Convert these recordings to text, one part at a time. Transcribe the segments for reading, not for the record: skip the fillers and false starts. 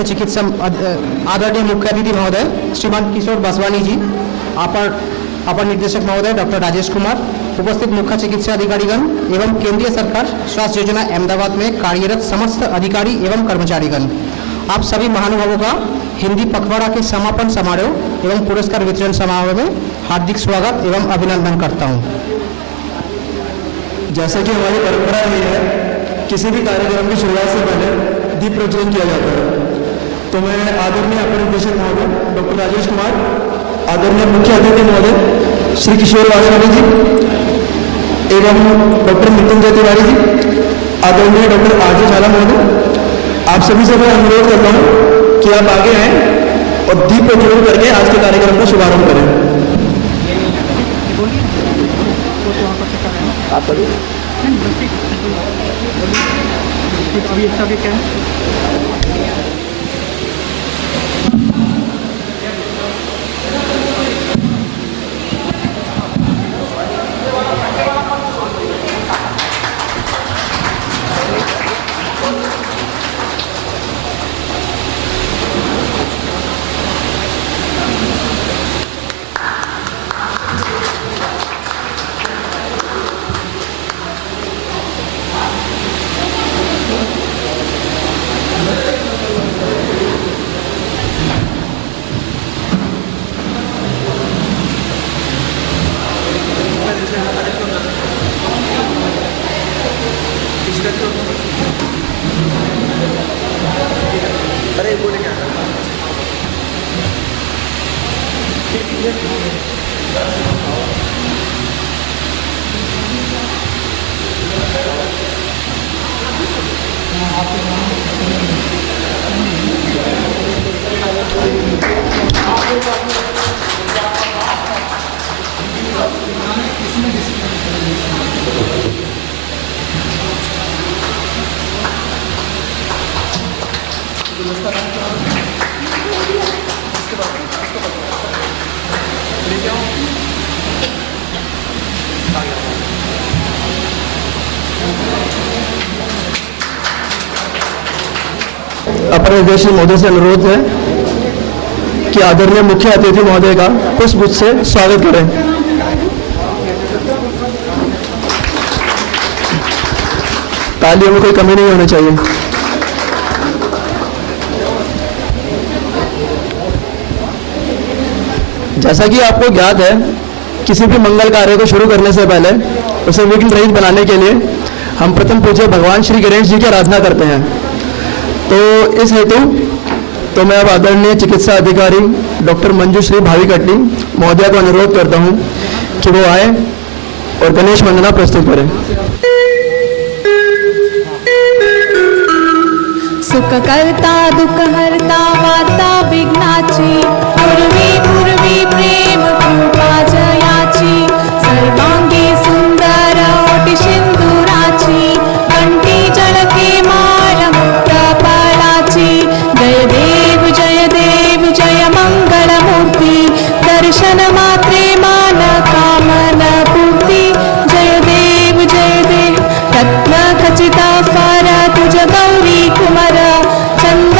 चिकित्सा आदरणीय मुख्य अतिथि महोदय श्रीमान किशोर बसवानी जी, अपर निर्देशक महोदय डॉक्टर राजेश कुमार, उपस्थित मुख्य चिकित्सा अधिकारीगण एवं केंद्रीय सरकार स्वास्थ्य योजना अहमदाबाद में कार्यरत समस्त अधिकारी एवं कर्मचारीगण, आप सभी महानुभावों का हिंदी पखवाड़ा के समापन समारोह एवं पुरस्कार वितरण समारोह में हार्दिक स्वागत एवं अभिनंदन करता हूँ। जैसा कि हमारी परंपरा रही है, किसी भी कार्यक्रम की शुरुआत से पहले दीप प्रज्वलन किया जाता है, तो मैं आदरणीय अपर निर्देशक महोदय डॉक्टर राजेश कुमार, आदरणीय मुख्य अतिथि महोदय श्री किशोर वासवानी जी एवं डॉक्टर मृत्युंजय तिवारी जी, आदरणीय डॉक्टर आर जे झाला महोदय, आप सभी से मैं अनुरोध करता हूँ कि आप आगे आएँ और दीप प्रज्वलन करके आज के कार्यक्रम का शुभारंभ करें। आप अभी अच्छा क्या है? अरे बोले क्या अपर निर्देशक महोदय से अनुरोध है कि आदरणीय मुख्य अतिथि महोदय का पुष्पगुच्छ से स्वागत करें। तालियों में कोई कमी नहीं होनी चाहिए। जैसा कि आपको ज्ञात है, किसी भी मंगल कार्य को शुरू करने से पहले उसे विघ्न रहित बनाने के लिए हम प्रथम पूज्य भगवान श्री गणेश जी की आराधना करते हैं। तो इस हेतु तो मैं अब आदरणीय चिकित्सा अधिकारी डॉक्टर मंजूश्री भाविकटली महोदया को अनुरोध करता हूं कि वो आए और गणेश वंदना प्रस्तुत करें। सुख करता दुख हरता वार्ता विघ्नाची पूर्वी पूर्वी प्रेम कृपा जयाची सर्वांगी सुंदर ओटी सिंदुराची कंठी जळके माळ मुक्त फळाची जय देव जय मंगल मूर्ती दर्शन मात्रे मान कामन पूर्ती जय देव रत्न खचिता फार तुझ गौरी कुमार चंद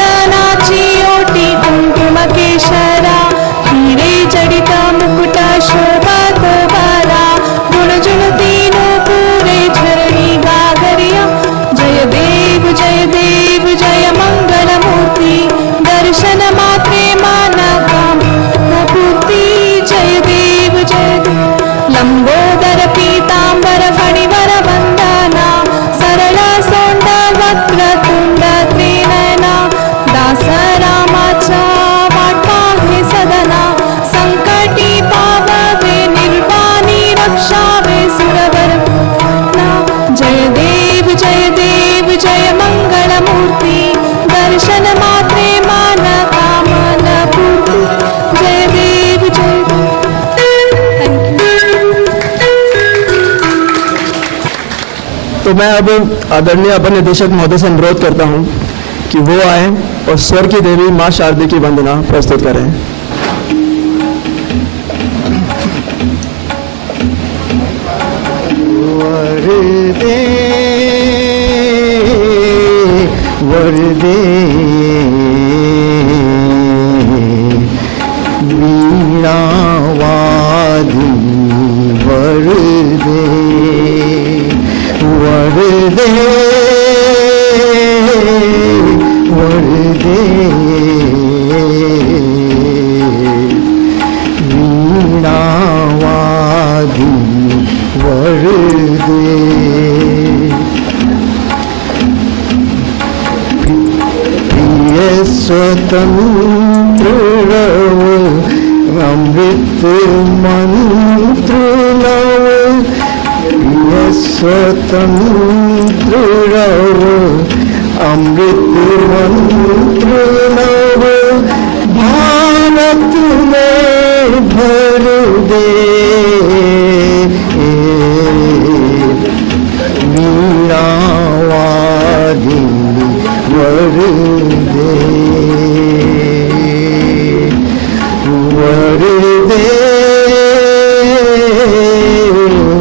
तो मैं अब आदरणीय अपर निदेशक महोदय से अनुरोध करता हूं कि वो आए और स्वर की देवी मां शारदे की वंदना प्रस्तुत करें। वरदे वरदे वीणावादी वरदे वरदे वरदे वीणावादी वरदे प्रिय स्वतंत्र रव अमृत मंत्र नव प्रिय स्वतंत्र रव अमृत मंत्र नव भारत में भर दे वीणावादी वरदे वरदे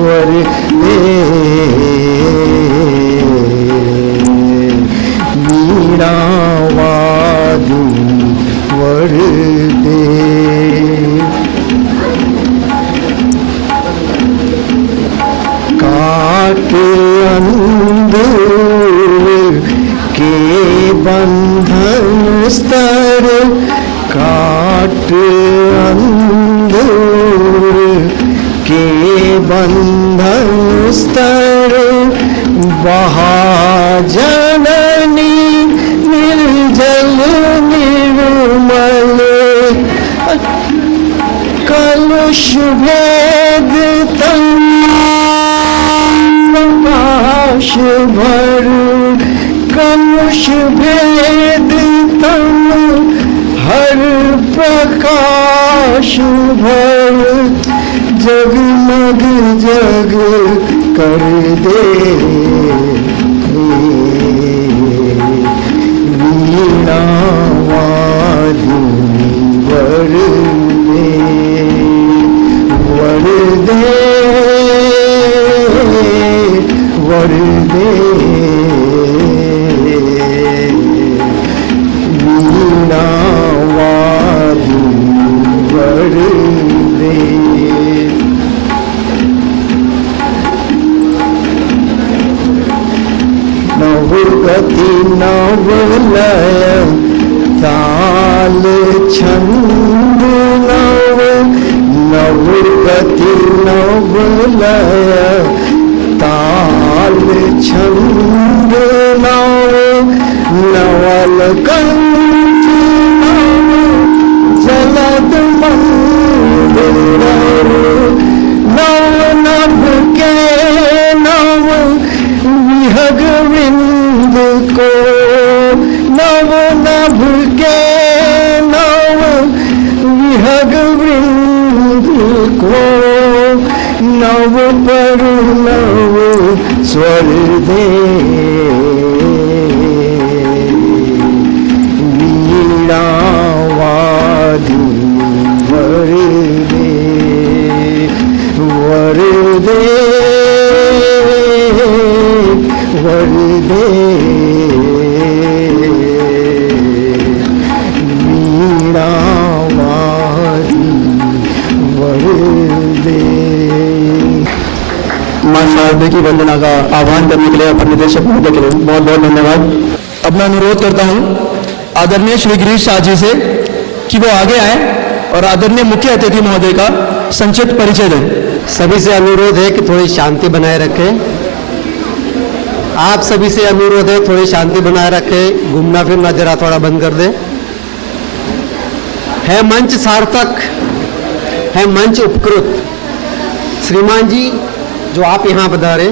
वरदे वीणावादी वरदे काट अंधूर के बंधन स्तर काट अंधूर के बंधन स्तर महाजननी निर्जल निर्मल कलुष भेद प्रकाश भर कलुष भेद तन हर प्रकाश भर जगमग जग कर दे वीणावादी वरदे वरदे वरदे वीणावादी वरदे नवगति नवलय ताल छंद नव नवगति नवलय ताल छंद नव नवल कंठ नव जलद मंदिर नव नभ के नव विहग विंद को नव नभ के नव विहग विंद को नव पर नव स्वर दे वीणावादी वरदे वरदे वरदे वीणावादी वरदे। मां शारदे की वंदना का आह्वान करने के लिए अपर निदेशक महोदय के लिए बहुत बहुत धन्यवाद। अब मैं अनुरोध करता हूं आदरणीय श्री गिरीश शाह जी से कि वो आगे आए और आदरणीय मुख्य अतिथि महोदय का संक्षिप्त परिचय दें। सभी से अनुरोध है कि थोड़ी शांति बनाए रखें। आप सभी से अनुरोध है थोड़ी शांति बनाए रखें, घूमना फिरना जरा थोड़ा बंद कर दें। है मंच सार्थक, है मंच उपकृत। श्रीमान जी जो आप यहाँ पधारे,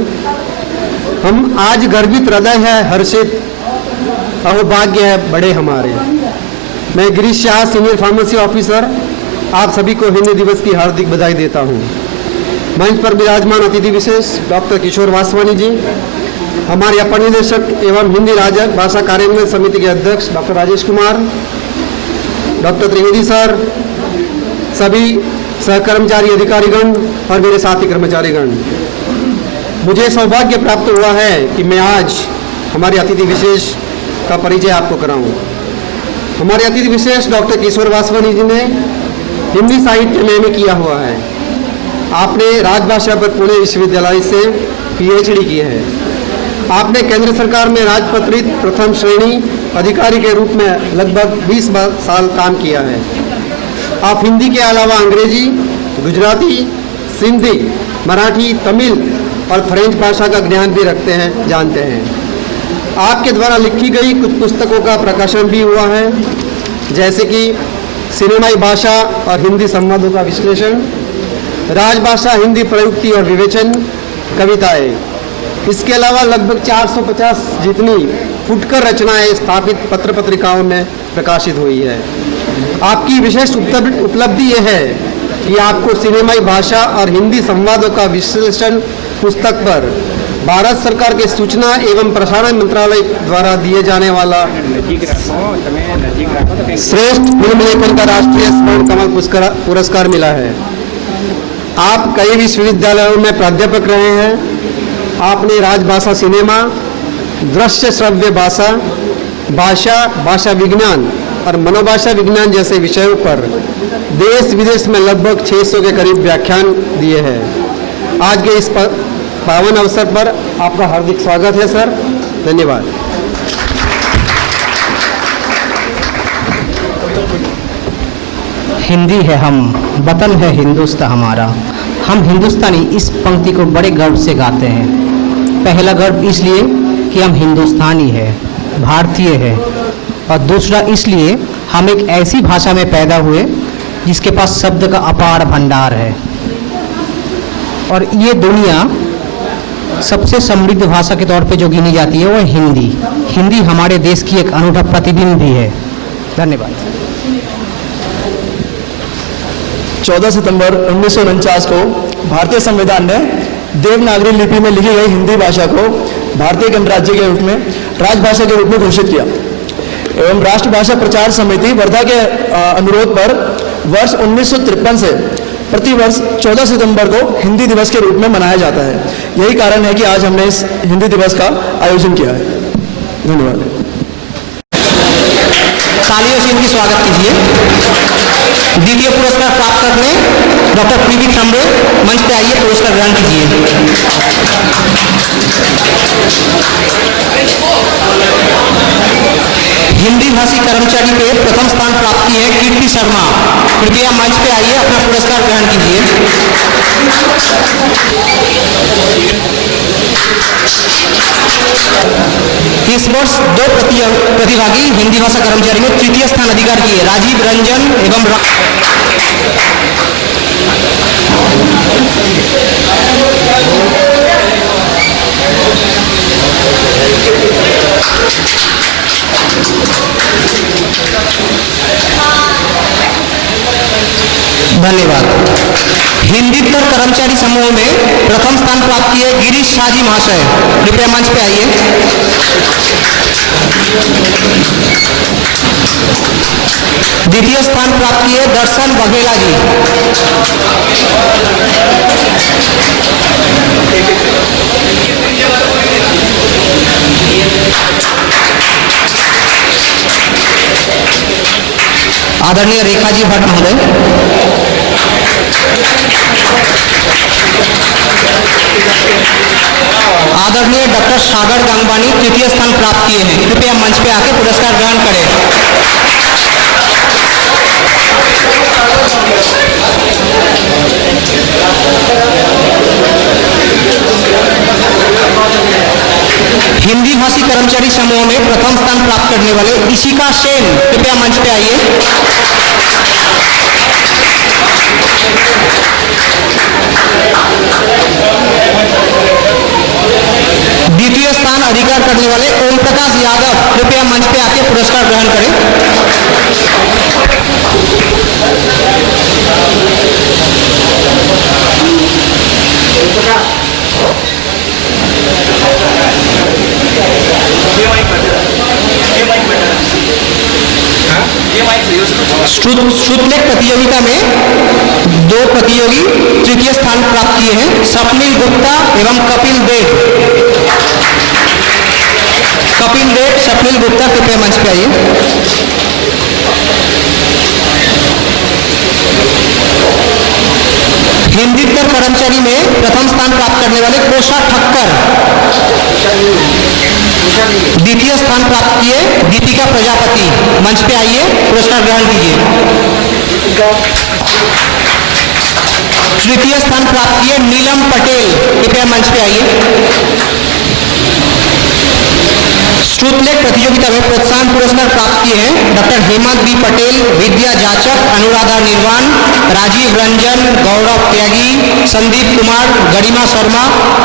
हम आज गर्वित हृदय है, हर्षित अहोभाग्य है बड़े हमारे। मैं Girish Shah senior pharmacy officer आप सभी को हिंदी दिवस की हार्दिक बधाई देता हूँ। मंच पर विराजमान अतिथि विशेष डॉक्टर किशोर वासवानी जी, हमारे अपर निदेशक एवं हिंदी भाषा कार्यान्वयन समिति के अध्यक्ष doctor Rajesh Kumar, doctor Trivedi sir, सभी सहकर्मचारी अधिकारीगण और मेरे साथी कर्मचारीगण, मुझे सौभाग्य प्राप्त हुआ है कि मैं आज हमारे अतिथि विशेष का परिचय आपको कराऊं। हमारे अतिथि विशेष डॉक्टर किशोर वासवानी जी ने हिंदी साहित्य में MA किया हुआ है। आपने राजभाषा पर पुणे विश्वविद्यालय से PhD की है। आपने केंद्र सरकार में राजपत्रित प्रथम श्रेणी अधिकारी के रूप में लगभग 20 साल काम किया है। आप हिंदी के अलावा अंग्रेजी, गुजराती, सिंधी, मराठी, तमिल और फ्रेंच भाषा का ज्ञान भी रखते हैं, जानते हैं। आपके द्वारा लिखी गई कुछ पुस्तकों का प्रकाशन भी हुआ है, जैसे कि सिनेमाई भाषा और हिंदी संवादों का विश्लेषण, राजभाषा हिंदी प्रयुक्ति और विवेचन, कविताएं। इसके अलावा लगभग 450 जितनी फुटकर रचनाएं स्थापित पत्र पत्रिकाओं में प्रकाशित हुई है। आपकी विशेष उपलब्धि यह है कि आपको सिनेमाई भाषा और हिंदी संवादों का विश्लेषण पुस्तक पर भारत सरकार के सूचना एवं प्रसारण मंत्रालय द्वारा दिए जाने वाला श्रेष्ठ फिल्म लेखन का राष्ट्रीय स्वर्ण कमल पुरस्कार मिला है। आप कई विश्वविद्यालयों में प्राध्यापक रहे हैं। आपने राजभाषा सिनेमा, दृश्य श्रव्य भाषा, भाषा विज्ञान और मनोभाषा विज्ञान जैसे विषयों पर देश विदेश में लगभग 600 के करीब व्याख्यान दिए हैं। आज के इस पावन अवसर पर आपका हार्दिक स्वागत है सर। धन्यवाद। हिंदी है हम, वतन है हिंदुस्तान हमारा। हम हिंदुस्तानी इस पंक्ति को बड़े गर्व से गाते हैं। पहला गर्व इसलिए कि हम हिंदुस्तानी है, भारतीय है, और दूसरा इसलिए हम एक ऐसी भाषा में पैदा हुए जिसके पास शब्द का अपार भंडार है। और ये दुनिया सबसे समृद्ध भाषा के तौर पे जो गिनी जाती है वो हिंदी। हिंदी हमारे देश की एक अनूठा प्रतिबिंब भी है। धन्यवाद। 14 सितंबर 1949 को भारतीय संविधान ने देवनागरी लिपि में लिखी गई हिंदी भाषा को भारतीय गणराज्य के रूप में राजभाषा के रूप में घोषित किया एवं राष्ट्रभाषा प्रचार समिति वर्धा के अनुरोध पर वर्ष 1953 से प्रतिवर्ष 14 सितंबर को हिंदी दिवस के रूप में मनाया जाता है। यही कारण है कि आज हमने इस हिंदी दिवस का आयोजन किया है। धन्यवाद। तालियों से इनकी स्वागत कीजिए। द्वितीय पुरस्कार प्राप्त करने डॉक्टर PV खम्बे मंच पे आइए, पुरस्कार ग्रहण कीजिए। हिंदी भाषी कर्मचारी पे प्रथम स्थान प्राप्त की है कीर्ति शर्मा। कृपया मंच पे आइए, अपना पुरस्कार ग्रहण कीजिए। इस वर्ष 2 प्रतिभागी हिंदी भाषा कर्मचारी में तृतीय स्थान अधिकार किए, राजीव रंजन एवं धन्यवाद। हिंदीतर कर्मचारी समूह में प्रथम स्थान प्राप्त किए गिरीश शाहजी महाशय। कृपया मंच पे आइए। द्वितीय स्थान प्राप्त किए दर्शन बघेला जी। आदरणीय रेखा जी भट्ट महोदय। आदरणीय डॉक्टर सागर गंगवानी तृतीय स्थान प्राप्त किए हैं। कृपया मंच पे आके पुरस्कार ग्रहण करें। हिंदी भाषी कर्मचारी समूह में प्रथम स्थान प्राप्त करने वाले इशिका सेन, कृपया मंच पे आइए। द्वितीय स्थान अधिकार करने वाले ओम प्रकाश यादव, कृपया मंच पे आके पुरस्कार ग्रहण करें। श्रुतलेख प्रतियोगिता में 2 प्रतियोगी तृतीय स्थान प्राप्त किए हैं, स्वप्निल गुप्ता एवं कपिल देव। स्वप्निल गुप्ता कृपया मंच पे आइए। हिंदीतर कर्मचारी में प्रथम स्थान प्राप्त करने वाले कोशा ठक्कर, द्वितीय स्थान प्राप्त किए दीपिका प्रजापति, मंच पे आइए, पुरस्कार ग्रहण कीजिए। तृतीय स्थान प्राप्त किए नीलम पटेल, कृपया मंच पे आइए। श्रुतलेख प्रतियोगिता में प्रोत्साहन पुरस्कार प्राप्त किए हैं डॉक्टर हेमंत बी पटेल, विद्या जाचक, अनुराधा निर्वाण, राजीव रंजन, गौरव त्यागी, संदीप कुमार, गरिमा शर्मा,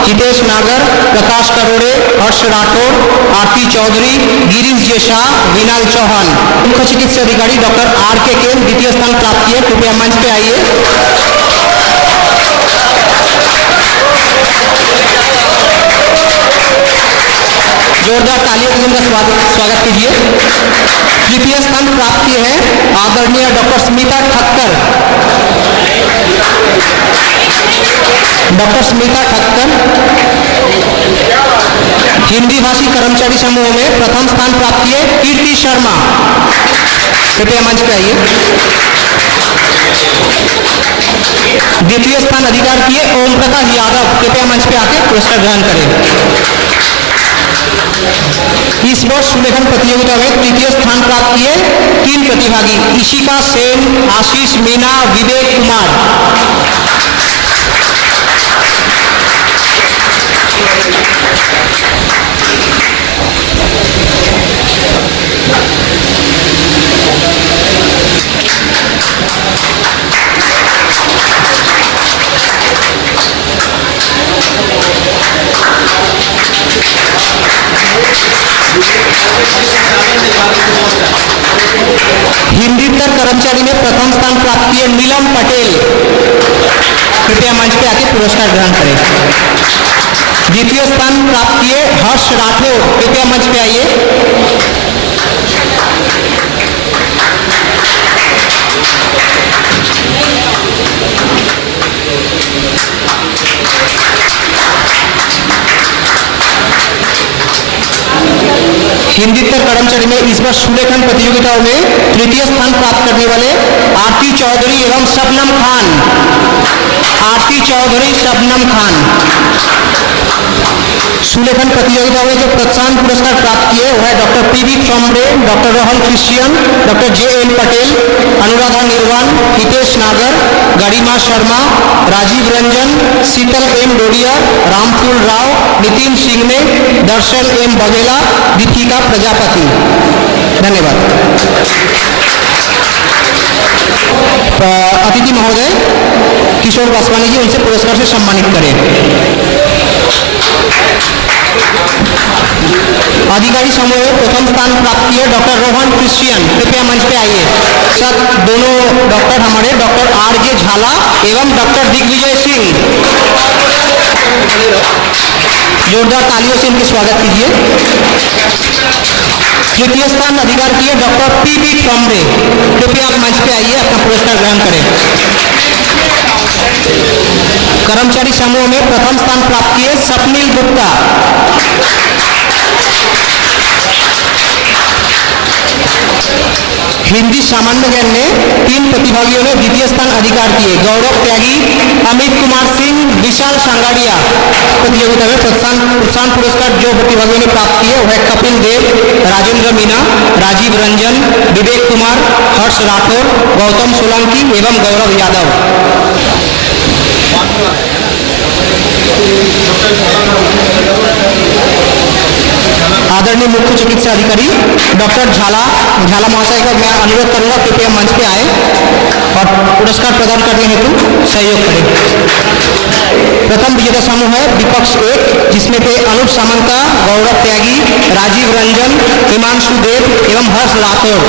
हितेश नागर, प्रकाश करोड़े, हर्ष राठौर, आरती चौधरी, गिरीश जे शाह, विनाल चौहान। मुख्य चिकित्सा अधिकारी डॉक्टर RK केन द्वितीय स्थान प्राप्त किए, कृपया मंच पे आइए। जोरदार तालियों से उनका स्वागत कीजिए। तृतीय स्थान प्राप्त किए हैं आदरणीय डॉक्टर स्मिता ठक्कर। हिंदी भाषी कर्मचारी समूह में प्रथम स्थान प्राप्त किए कीर्ति शर्मा, कृपया मंच पे आइए। द्वितीय स्थान अधिकार किए ओम प्रकाश यादव, कृपया मंच पे आके पुरस्कार ग्रहण करें। इस वर्ष सुलेखन प्रतियोगिता में तृतीय स्थान प्राप्त किए 3 प्रतिभागी इशिका सेन, आशीष मीना, विवेक कुमार। हिंदीतर कर्मचारी में प्रथम स्थान प्राप्त किए नीलम पटेल, कृपया मंच पे आके पुरस्कार ग्रहण करें। द्वितीय स्थान प्राप्त किए हर्ष राठौर, कृपया मंच पे आइए। हिंदीतर कर्मचारी में इस बार सुलेखन प्रतियोगिताओं में तृतीय स्थान प्राप्त करने वाले आरती चौधरी एवं शबनम खान। सुलेखन प्रतियोगिता में जो प्रोत्साहन पुरस्कार प्राप्त किए वह है doctor PB Chaumare, doctor Rohan Christian, doctor JN Patel, Anuradha Nirwan, Hitesh नागर, गरिमा शर्मा, राजीव रंजन, शीतल M डोडिया, रामफूल राव, नितिन सिंगने, दर्शन M बघेला, दीपिका प्रजापति। धन्यवाद। अतिथि महोदय किशोर बासवानी जी उनसे पुरस्कार से सम्मानित करें। अधिकारी समूह में प्रथम स्थान प्राप्त किए डॉक्टर रोहन क्रिश्चियन, कृपया मंच पे आइए। साथ दोनों डॉक्टर हमारे डॉक्टर RJ झाला एवं डॉक्टर दिग्विजय सिंह, जोरदार तालियों से इनके स्वागत कीजिए। तृतीय स्थान अधिकार किए डॉक्टर PB चौमरे, कृपया आप मंच पे आइए, अपना पुरस्कार ग्रहण करें। कर्मचारी समूह में प्रथम स्थान प्राप्त किए स्वप्निल गुप्ता। हिंदी सामान्य ज्ञान में 3 प्रतिभागियों ने द्वितीय स्थान अधिकार किए गौरव त्यागी, अमित कुमार सिंह, विशाल सांगाड़िया। प्रतियोगिता में प्रोत्साहन पुरस्कार जो प्रतिभागियों ने प्राप्त किए वह कपिल देव, राजेंद्र मीना, राजीव रंजन, विवेक कुमार, हर्ष राठौर, गौतम सोलंकी एवं गौरव यादव। आदरणीय मुख्य चिकित्सा अधिकारी डॉक्टर झाला महाशय का मैं अनुरोध करूंगा कृपया मंच पे आए और पुरस्कार प्रदान करने हेतु सहयोग करें। प्रथम विजेता समूह है विपक्ष 1, जिसमें के अनूप सामंता, गौरव त्यागी, राजीव रंजन, हिमांशु देव एवं हर्ष राठौर।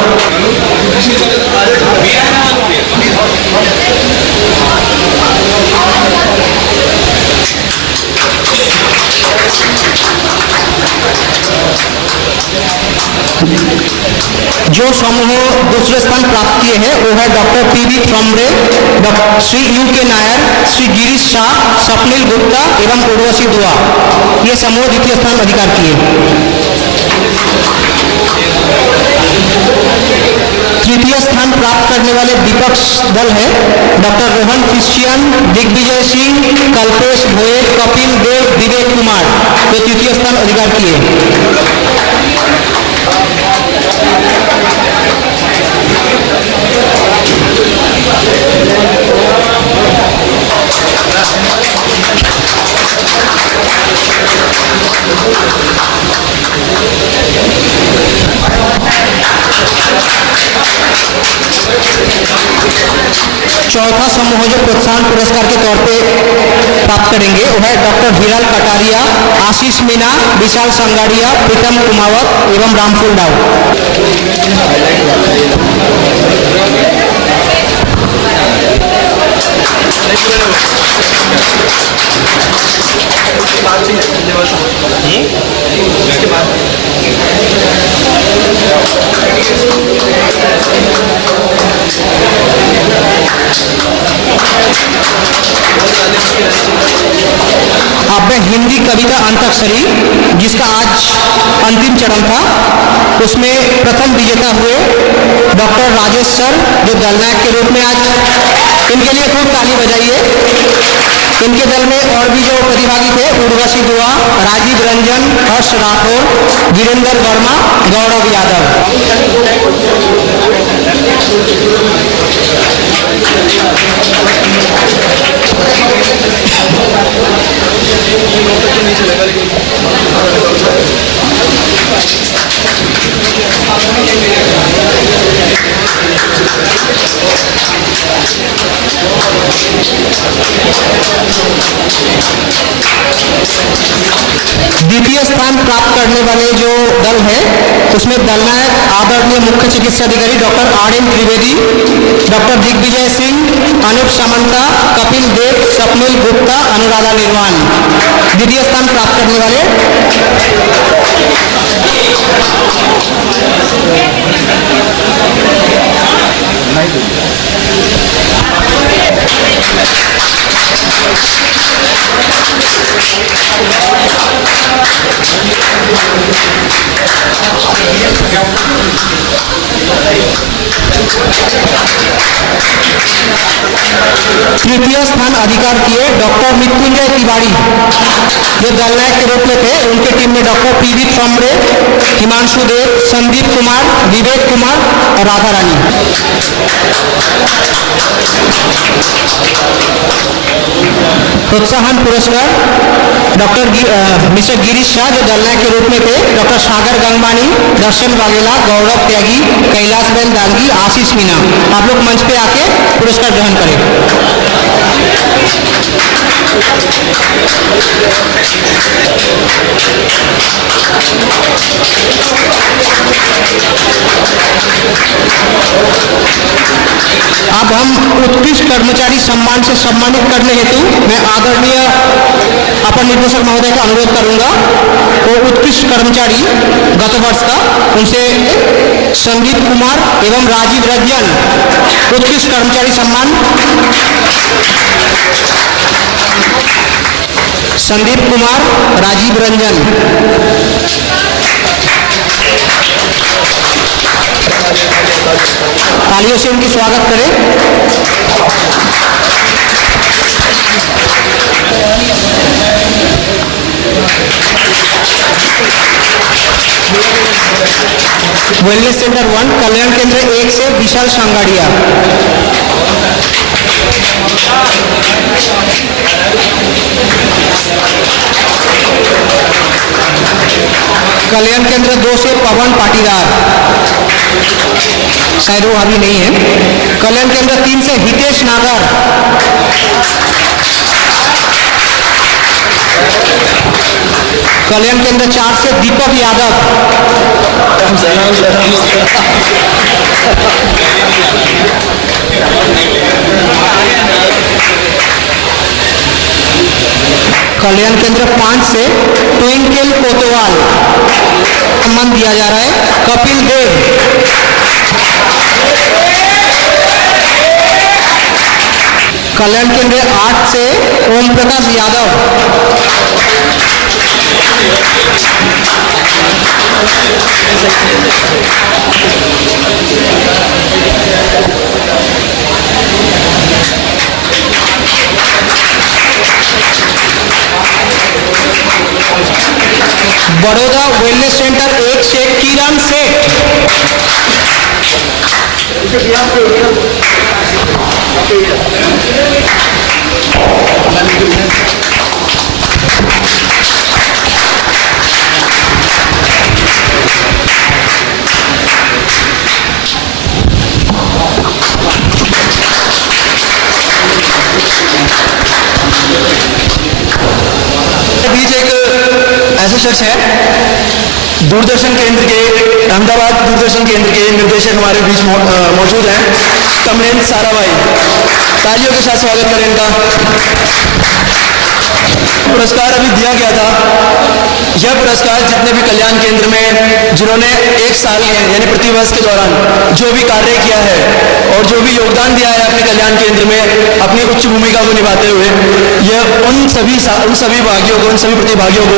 जो समूह दूसरे स्थान प्राप्त किए हैं वो है डॉक्टर पीवी थ्रमरे, श्री यू के नायर, श्री गिरीश शाह, स्वप्निल गुप्ता एवं उर्वशी दुआ। ये समूह द्वितीय स्थान अधिकार किए। तृतीय स्थान प्राप्त करने वाले विपक्ष दल है डॉक्टर रोहन क्रिश्चियन, दिग्विजय सिंह, कल्पेश भोये, कपिल देव, विवेक कुमार। ये तृतीय स्थान अधिकार किए। चौथा समूह जो प्रोत्साहन पुरस्कार के तौर पे प्राप्त करेंगे वो है डॉक्टर हिराल कटारिया, आशीष मीना, विशाल संगाड़िया, प्रीतम कुमावत एवं रामफुल डाउ। अब मैं हिंदी कविता अंताक्षरी जिसका आज अंतिम चरण था उसमें प्रथम विजेता हुए डॉक्टर राजेश सर, जो दलनायक के रूप में आज इनके लिए खूब ताली बजाइए। इनके दल में और भी जो प्रतिभागी थे उर्वशी दुआ, राजीव रंजन, हर्ष राठौर, वीरेंद्र वर्मा, गौरव यादव। द्वितीय स्थान प्राप्त करने वाले जो दल है उसमें दलनायक आदरणीय मुख्य चिकित्सा अधिकारी डॉक्टर आर.एन. त्रिवेदी, डॉक्टर दिग्विजय सिंह, अनूप सामंता, कपिल देव, स्वप्निल गुप्ता, अनुराधा निर्वाण। द्वितीय स्थान प्राप्त करने वाले तृतीय स्थान अधिकार किए डॉक्टर मृत्युंजय तिवारी, जो दलनायक के रूप में थे। उनके टीम में डॉक्टर पीवी थ्रमरे, हिमांशु देव, संदीप कुमार, विवेक कुमार और राधा रानी। प्रोत्साहन पुरस्कार डॉक्टर मिस्टर गिरीश शाह, जो दलनायक के रूप में थे, डॉक्टर सागर गंगवानी, दर्शन वाघेला, गौरव त्यागी, कैलाश बेन दांगी, आशीष मीना। आप लोग मंच पे आके पुरस्कार ग्रहण करें। अब हम उत्कृष्ट कर्मचारी सम्मान से सम्मानित करने हेतु मैं आदरणीय अपर निर्देशक महोदय का अनुरोध करूंगा। वो उत्कृष्ट कर्मचारी गत वर्ष का उनसे संदीप कुमार एवं राजीव रंजन उत्कृष्ट कर्मचारी सम्मान। संदीप कुमार, राजीव रंजन। तालियों से उनकी स्वागत करें। वेलनेस सेंटर 1, कल्याण केंद्र 1 से विशाल सांगाड़िया। कल्याण केंद्र 2 से पवन पाटीदार, शायद वो अभी नहीं है। कल्याण केंद्र 3 से हितेश नागर। कल्याण केंद्र 4 से दीपक यादव। कल्याण केंद्र 5 से ट्विंकल कोतवाल सम्मान दिया जा रहा है। कपिल देव। कल्याण केंद्र 8 से ओम प्रकाश यादव। बड़ौदा वेलनेस सेंटर 1 से किरण सेठ। बीच एक ऐसा शख्स है, दूरदर्शन केंद्र के, अहमदाबाद दूरदर्शन केंद्र के निर्देशक हमारे बीच मौजूद हैं, कमलेंद्र साराभाई। तालियों के साथ स्वागत करें इनका। पुरस्कार अभी दिया गया था। यह पुरस्कार जितने भी कल्याण केंद्र में जिन्होंने 1 साल यानी प्रतिवर्ष के दौरान जो भी कार्य किया है और जो भी योगदान दिया है अपने कल्याण केंद्र में अपनी उच्च भूमिका को निभाते हुए, यह उन सभी भागियों को, उन सभी प्रतिभागियों को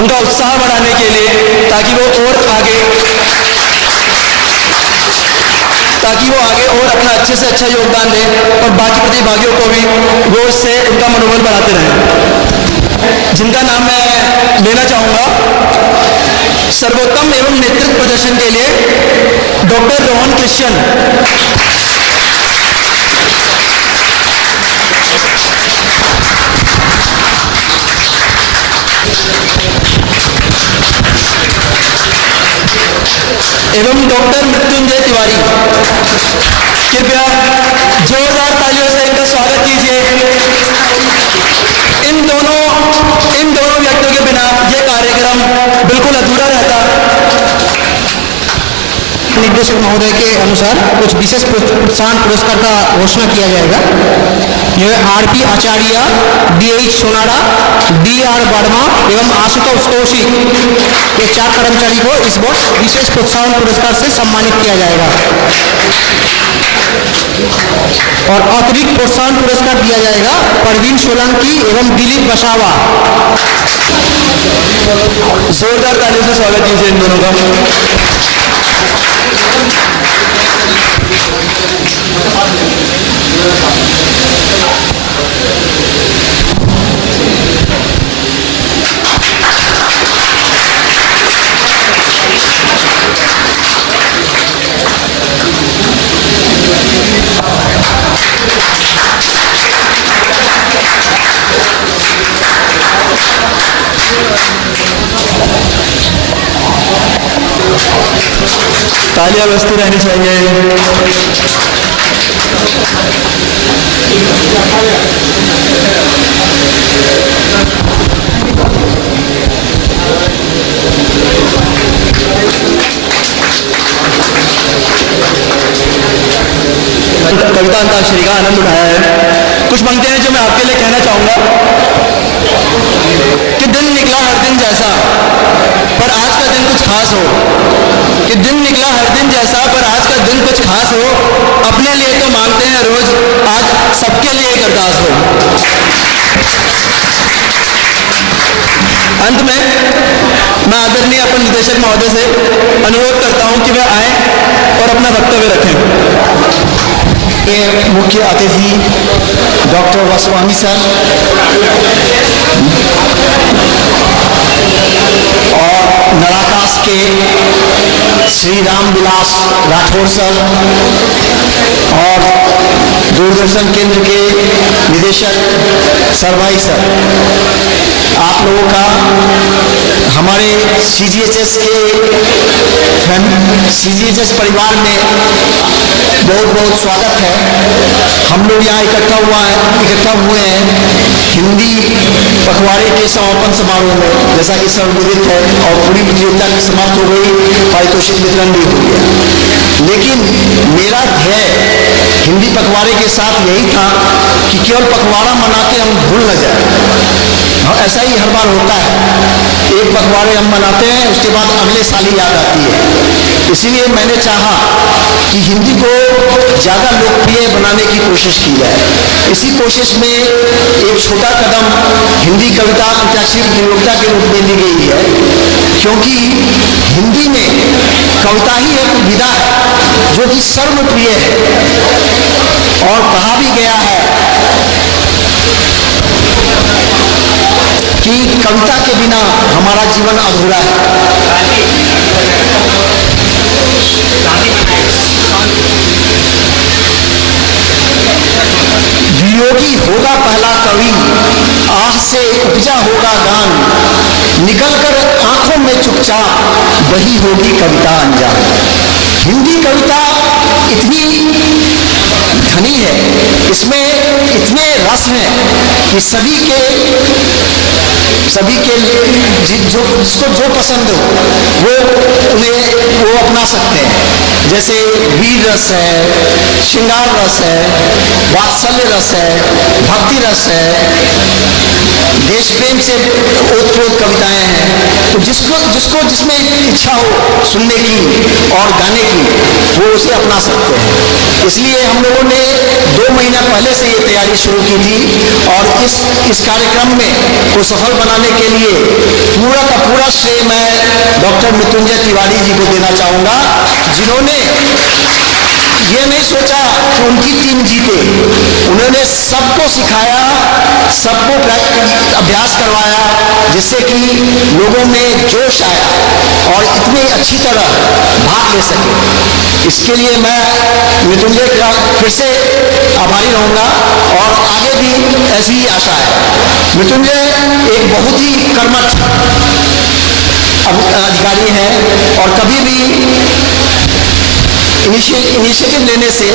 उनका उत्साह बढ़ाने के लिए ताकि वो आगे और अपना अच्छे से अच्छा योगदान दें और बाकी प्रतिभागियों को भी वो इससे उनका मनोबल बढ़ाते रहें। जिनका नाम मैं लेना चाहूँगा, सर्वोत्तम एवं नेतृत्व प्रदर्शन के लिए डॉक्टर रोहन क्रिश्चियन। एवं डॉक्टर मृत्युंजय तिवारी। कृपया जोरदार तालियों से इनका स्वागत कीजिए। इन दोनों व्यक्तियों के बिना यह कार्यक्रम बिल्कुल अधूरा रहता। निर्देशक महोदय के अनुसार कुछ विशेष प्रोत्साहन पुरस्कार का घोषणा किया जाएगा। यह आरपी आचार्य, DH सोनारा, DR वर्मा एवं आशुतोष कौशिक, ये 4 कर्मचारी को इस वर्ष विशेष प्रोत्साहन पुरस्कार से सम्मानित किया जाएगा। और अतिरिक्त प्रोत्साहन पुरस्कार दिया जाएगा परवीन सोलंकी एवं दिलीप बसावा। जोरदार तालियों से स्वागत कीजिए इन दोनों का। तालियां बजती रहनी चाहिए। कविता अंताक्षरी का आनंद उठाया है। कुछ पंक्तियां हैं जो मैं आपके लिए कहना चाहूंगा कि दिन निकला हर दिन जैसा, पर आज का दिन कुछ खास हो। कि दिन निकला हर दिन जैसा, पर आज का दिन कुछ खास हो। अपने लिए तो मांगते हैं रोज, आज सबके लिए एक अरदास हो। अंत में मैं आदरणीय अपन निदेशक महोदय से अनुरोध करता हूं कि वे आए और अपना वक्तव्य रखें। ये मुख्य अतिथि डॉक्टर वासवानी सर और नराकाश के श्री राम विलास राठौर सर और दूरदर्शन केंद्र के निदेशक सरभाई सर, आप लोगों का हमारे CGHS परिवार में बहुत बहुत स्वागत है। हम लोग यहाँ इकट्ठा हुए हैं हिंदी पखवाड़े के समापन समारोह में, जैसा कि सर्वविदित है, और पूरी प्रतियोगिता की समाप्त हो गई, पारितोषिक वितरण भी हो गया। लेकिन मेरा ध्येय हिंदी पखवाड़े के साथ यही था कि केवल पखवाड़ा मना के हम भूल न जाए। ऐसा ही हर बार होता है, एक पखवाड़े हम मनाते हैं, उसके बाद अगले साल ही याद आती है। इसीलिए मैंने चाहा कि हिंदी को ज़्यादा लोकप्रिय बनाने की कोशिश की जाए। इसी कोशिश में एक छोटा कदम हिंदी कविता अंत्याक्षरी प्रतियोगिता के रूप में ली गई है, क्योंकि हिंदी में कविता ही एक विधा है जो कि सर्वप्रिय है, और कहा भी गया है कि कविता के बिना हमारा जीवन अधूरा है। वियोगी होगा पहला कवि, आह से उपजा होगा गान, निकलकर आंखों में चुपचाप वही होगी कविता अनजान। हिंदी कविता इतनी धनी है, इसमें इतने रस हैं कि सभी के जिसको जो पसंद हो वो अपना सकते हैं। जैसे वीर रस है, श्रृंगार रस है, वात्सल्य रस है, भक्ति रस है, देश प्रेम से ओतप्रोत कविताएं हैं। तो जिसको जिसमें इच्छा हो सुनने की और गाने की, वो उसे अपना सकते हैं। इसलिए हम लोगों ने 2 महीना पहले से ये तैयारी शुरू की थी, और इस कार्यक्रम में को सफल बनाने के लिए पूरा का पूरा श्रेय मैं डॉक्टर मृत्युंजय तिवारी जी को देना चाहूँगा, जिन्होंने ये नहीं सोचा कि उनकी टीम जीते। उन्होंने सबको सिखाया, सबको अभ्यास करवाया, जिससे कि लोगों में जोश आया और इतनी अच्छी तरह भाग ले सके। इसके लिए मैं मृत्युंजय का फिर से आभारी रहूँगा, और आगे भी ऐसी ही आशा है। मृत्युंजय एक बहुत ही कर्मठ अधिकारी हैं, और कभी भी इनिशिएटिव लेने से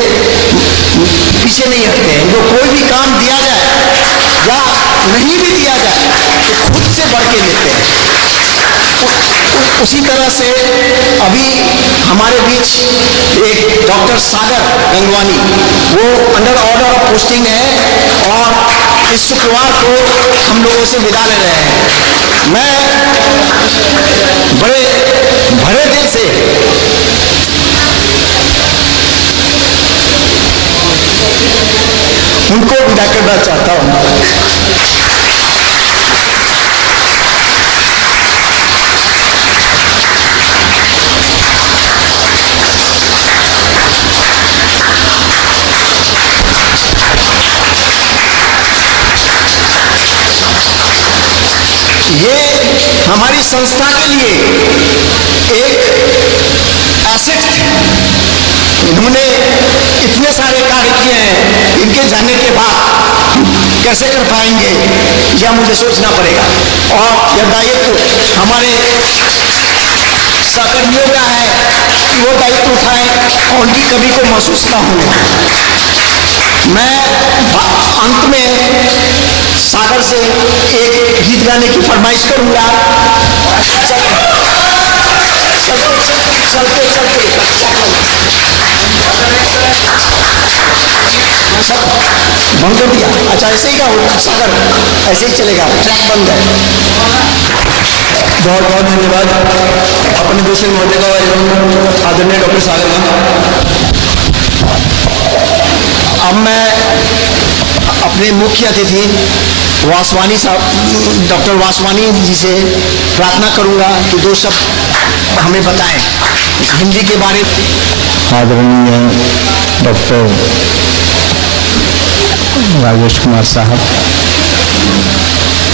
पीछे नहीं हटते हैं। जो कोई भी काम दिया जाए या नहीं भी दिया जाए तो खुद से बढ़ के लेते हैं। उसी तरह से अभी हमारे बीच एक डॉक्टर सागर गंगवानी, वो अंडर ऑर्डर ऑफ पोस्टिंग है, और इस शुक्रवार को हम लोगों से विदा ले रहे हैं। मैं बड़े भरे दिल से उनको विदा करना चाहता हूं। ये हमारी संस्था के लिए एक एसेट थे। इन्होंने इतने सारे कार्य किए हैं, इनके जाने के बाद कैसे कर पाएंगे यह मुझे सोचना पड़ेगा, और यह दायित्व हमारे सहकर्मियों का है कि वो दायित्व उठाएं और उनकी कभी को महसूस ना होने। मैं अंत में सागर से एक गीत गाने की फरमाइश करूंगा। चलते बंद कर दिया। अच्छा, ऐसे ही का सागर ऐसे ही चलेगा, ट्रैक बंद है। बहुत बहुत धन्यवाद अपने दूसरे महोदय का एवं आदरणीय डॉक्टर सागर का। अब मैं अपने मुख्य अतिथि वासवानी साहब, डॉक्टर वासवानी जी से प्रार्थना करूंगा कि 2 शब्द हमें बताएं हिंदी के बारे में। आदरणीय डॉक्टर राजेश कुमार साहब,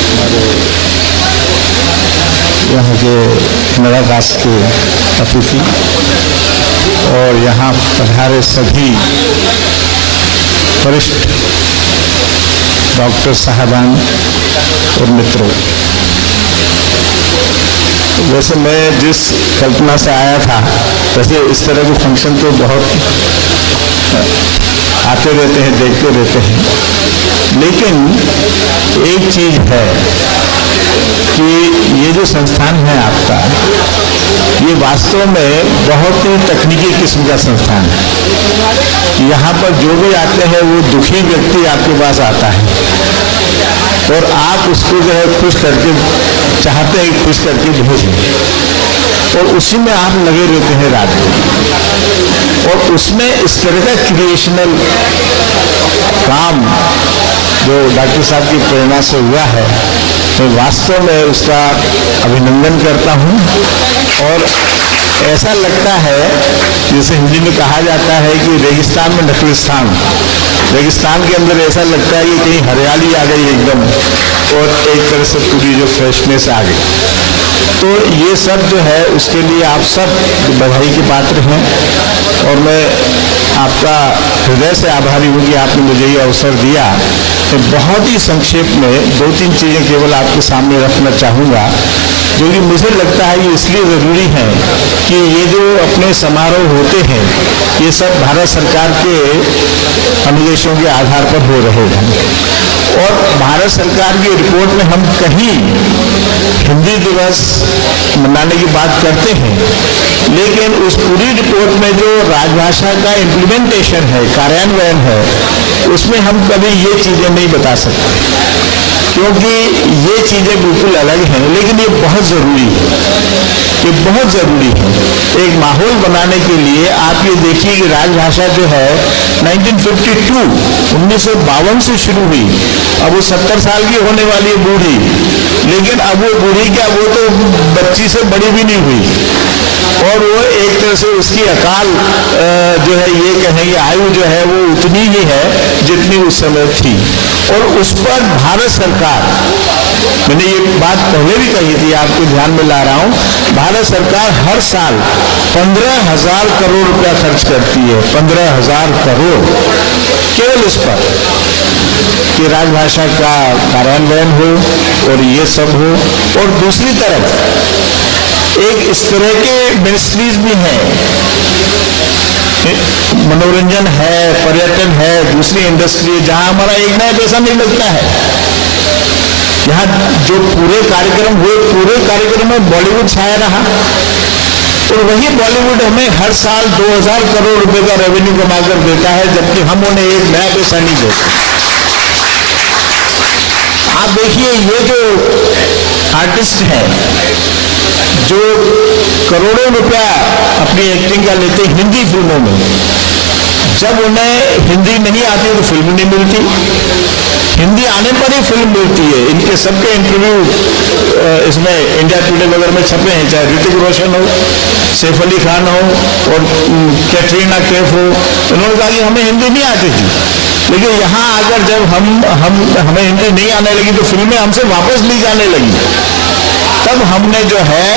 हमारे यहाँ के नवागास के अतिथि, और यहाँ पधारे सभी वरिष्ठ डॉक्टर साहबान और मित्रों, वैसे मैं जिस कल्पना से आया था, वैसे इस तरह के फंक्शन तो बहुत आते रहते हैं, देखते रहते हैं, लेकिन एक चीज़ है कि ये जो संस्थान है आपका, ये वास्तव में बहुत ही तकनीकी किस्म का संस्थान है। यहाँ पर जो भी आते हैं वो दुखी व्यक्ति आपके पास आता है, और आप उसको जो है खुश करके चाहते हैं खुश करके भेजें, और उसी में आप लगे रहते हैं रात दिन, और उसमें इस तरह का क्रिएशनल काम जो डॉक्टर साहब की प्रेरणा से हुआ है, मैं वास्तव में उसका अभिनंदन करता हूँ। और ऐसा लगता है जैसे हिंदी में कहा जाता है कि रेगिस्तान में नकलिस्तान, रेगिस्तान के अंदर ऐसा लगता है कि कहीं हरियाली आ गई एकदम, और एक तरह से पूरी जो फ्रेशनेस आ गई। तो ये सब जो है उसके लिए आप सब बधाई के पात्र हैं, और मैं आपका हृदय से आभारी हूँ कि आपने मुझे ये अवसर दिया। तो बहुत ही संक्षेप में 2-3 चीज़ें केवल आपके सामने रखना चाहूँगा, जो कि मुझे लगता है ये इसलिए ज़रूरी है कि ये जो अपने समारोह होते हैं ये सब भारत सरकार के अनुदेशों के आधार पर हो रहे हैं, और भारत सरकार की रिपोर्ट में हम कहीं हिंदी दिवस मनाने की बात करते हैं, लेकिन उस पूरी रिपोर्ट में जो राजभाषा का इम्प्लीमेंटेशन है, कार्यान्वयन है, उसमें हम कभी ये चीज़ें नहीं बता सकते, क्योंकि ये चीज़ें बिल्कुल अलग हैं, लेकिन ये बहुत ज़रूरी है, ये बहुत ज़रूरी है। एक माहौल बनाने के लिए आप ये देखिए कि राजभाषा जो है 1952 से शुरू हुई, अब वो 70 साल की होने वाली है बूढ़ी, लेकिन अब वो बूढ़ी क्या, वो तो बच्ची से बड़ी भी नहीं हुई, और वो एक तरह से उसकी अकाल जो है ये कहें कि आयु जो है वो उतनी ही है जितनी उस समय थी। और उस पर भारत सरकार, मैंने ये बात पहले भी कही थी, आपको ध्यान में ला रहा हूं, भारत सरकार हर साल 15,000 करोड़ रुपया खर्च करती है, 15,000 करोड़ केवल इस पर कि राजभाषा का कार्यान्वयन हो और ये सब हो। और दूसरी तरफ एक इस तरह के मिनिस्ट्रीज भी हैं, मनोरंजन है, पर्यटन है, दूसरी इंडस्ट्री, जहां हमारा एक नया पैसा नहीं लगता है, यहाँ जो पूरे कार्यक्रम हुए, पूरे कार्यक्रम में बॉलीवुड छाया रहा, और वही बॉलीवुड हमें हर साल 2,000 करोड़ रुपए का रेवेन्यू कमाकर देता है, जबकि हम उन्हें एक नया पैसा नहीं देते। आप देखिए ये जो आर्टिस्ट हैं जो करोड़ों रुपया अपनी एक्टिंग का लेते हैं हिंदी फिल्मों में, जब उन्हें हिंदी नहीं आती तो फिल्म नहीं मिलती, हिंदी आने पर ही फिल्म मिलती है। इनके सबके इंटरव्यू इसमें इंडिया टुडे वगैरह में छपे हैं, चाहे ऋतिक रोशन हो, सैफ अली खान हो और कैटरीना कैफ हो, उन्होंने कहा कि हमें हिंदी नहीं आती थी, लेकिन यहाँ आकर जब हमें हिंदी नहीं आने लगी तो फिल्में हमसे वापस ली जाने लगी, तब हमने जो है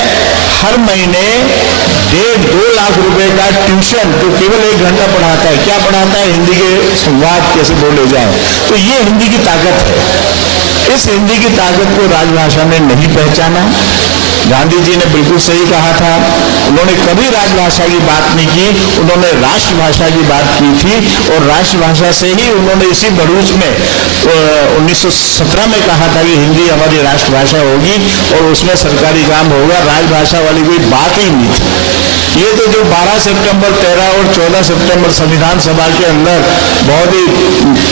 हर महीने 1.5-2 लाख रुपए का ट्यूशन, जो केवल 1 घंटा पढ़ाता है, क्या पढ़ाता है, हिंदी के संवाद कैसे बोले जाए। तो ये हिंदी की ताकत है। इस हिंदी की ताकत को राजभाषा ने नहीं पहचाना। गांधी जी ने बिल्कुल सही कहा था, उन्होंने कभी राजभाषा की बात नहीं की, उन्होंने राष्ट्रभाषा की बात की थी, और राष्ट्रभाषा से ही उन्होंने इसी भरूच में 1917 में कहा था कि हिंदी हमारी राष्ट्रभाषा होगी और उसमें सरकारी काम होगा, राजभाषा वाली कोई बात ही नहीं थी। ये तो जो 12 सितंबर 13 और 14 सितंबर संविधान सभा के अंदर बहुत ही